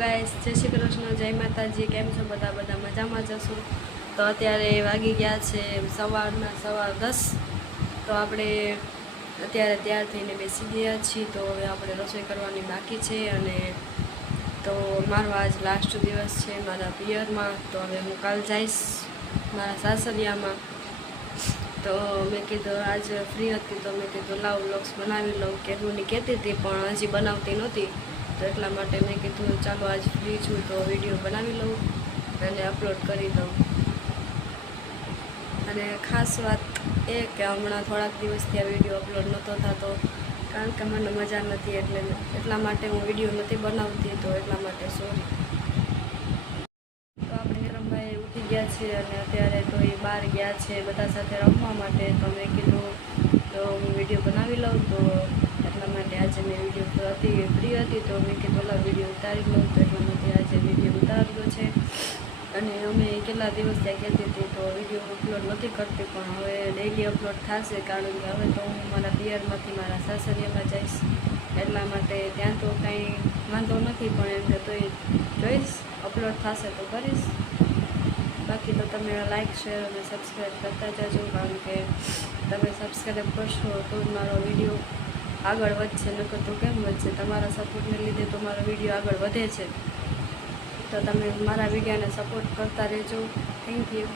Guys જય શ્રી કૃષ્ણ, જય માતાજી। કેમ છો બધા મજામાં જશો? તો અત્યારે વાગી ગયા છે સવારના 10:15। તો આપણે અત્યારે તૈયાર થઈને બેસી ગયા છીએ। તો હવે આપણે રસોઈ કરવાની બાકી છે અને તો મારો આજ લાસ્ટ દિવસ છે મારા પિયરમાં। તો હવે હું કાલ જઈશ મારા સાસરિયામાં। તો મેં કીધું આજ ફ્રી હતી તો મેં કીધું લાવ વ્લોગ્સ બનાવી લઉં। કેવું કહેતી હતી પણ હજી બનાવતી નહોતી, તો એટલા માટે મેં કીધું ચાલો આજ ફ્રી છું તો વિડીયો બનાવી લઉં અને અપલોડ કરી દઉં। અને ખાસ વાત એ કે હમણાં થોડાક દિવસથી આ વિડીયો અપલોડ નહોતો થતો, કારણ કે મને મજા નથી એટલા માટે હું વિડીયો નથી બનાવતી, તો એટલા માટે સોરી। તો આપણે વિક્રમભાઈ ઉઠી ગયા છે અને અત્યારે તો એ બહાર ગયા છે બધા સાથે રમવા માટે। તો મેં કીધું તો હું વિડીયો બનાવી લઉં, તો એટલા માટે આજે મેં વિડીયો ફ્રી હતી તો મેં કીધું ઓલા વિડીયો ઉતારી લઉં, તો એટલા માટે આજે વિડીયો ઉતાર્યો છે। અને અમે કેટલા દિવસ ત્યાં કહેતી હતી તો વિડીયો અપલોડ નથી કરતી, પણ હવે ડેઈલી અપલોડ થશે, કારણ કે હવે તો હું મારા પિયરમાંથી મારા સાસરિયામાં જઈશ, એટલા માટે ત્યાં તો કાંઈ વાંધો નથી, પણ એમ કે તો એ જોઈશ અપલોડ થશે તો કરીશ। બાકી તો તમે લાઈક શેર અને સબસ્ક્રાઈબ કરતા જજો, કારણ કે તમે સબસ્ક્રાઈબ કરશો તો જ મારો વિડીયો આગળ વધશે, નકર તો કેમ વધશે? તમારા સપોર્ટને લીધે તો મારો વિડીયો આગળ વધે છે। તો તમે મારા વિડીયોને સપોર્ટ કરતા રહેજો। Thank you.